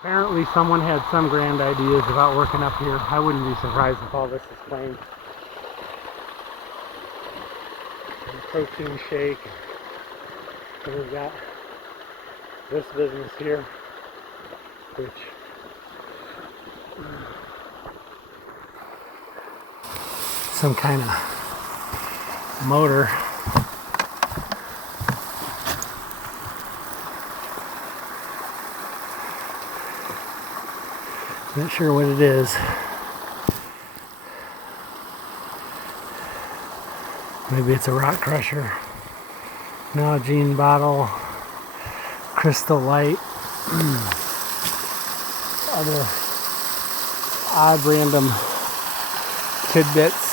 Apparently someone had some grand ideas about working up here. I wouldn't be surprised if all this is claimed. And protein shake. And we've got this business here, which some kind of motor. Not sure what it is. Maybe it's a rock crusher. Nalgene bottle, crystal light, other odd random tidbits.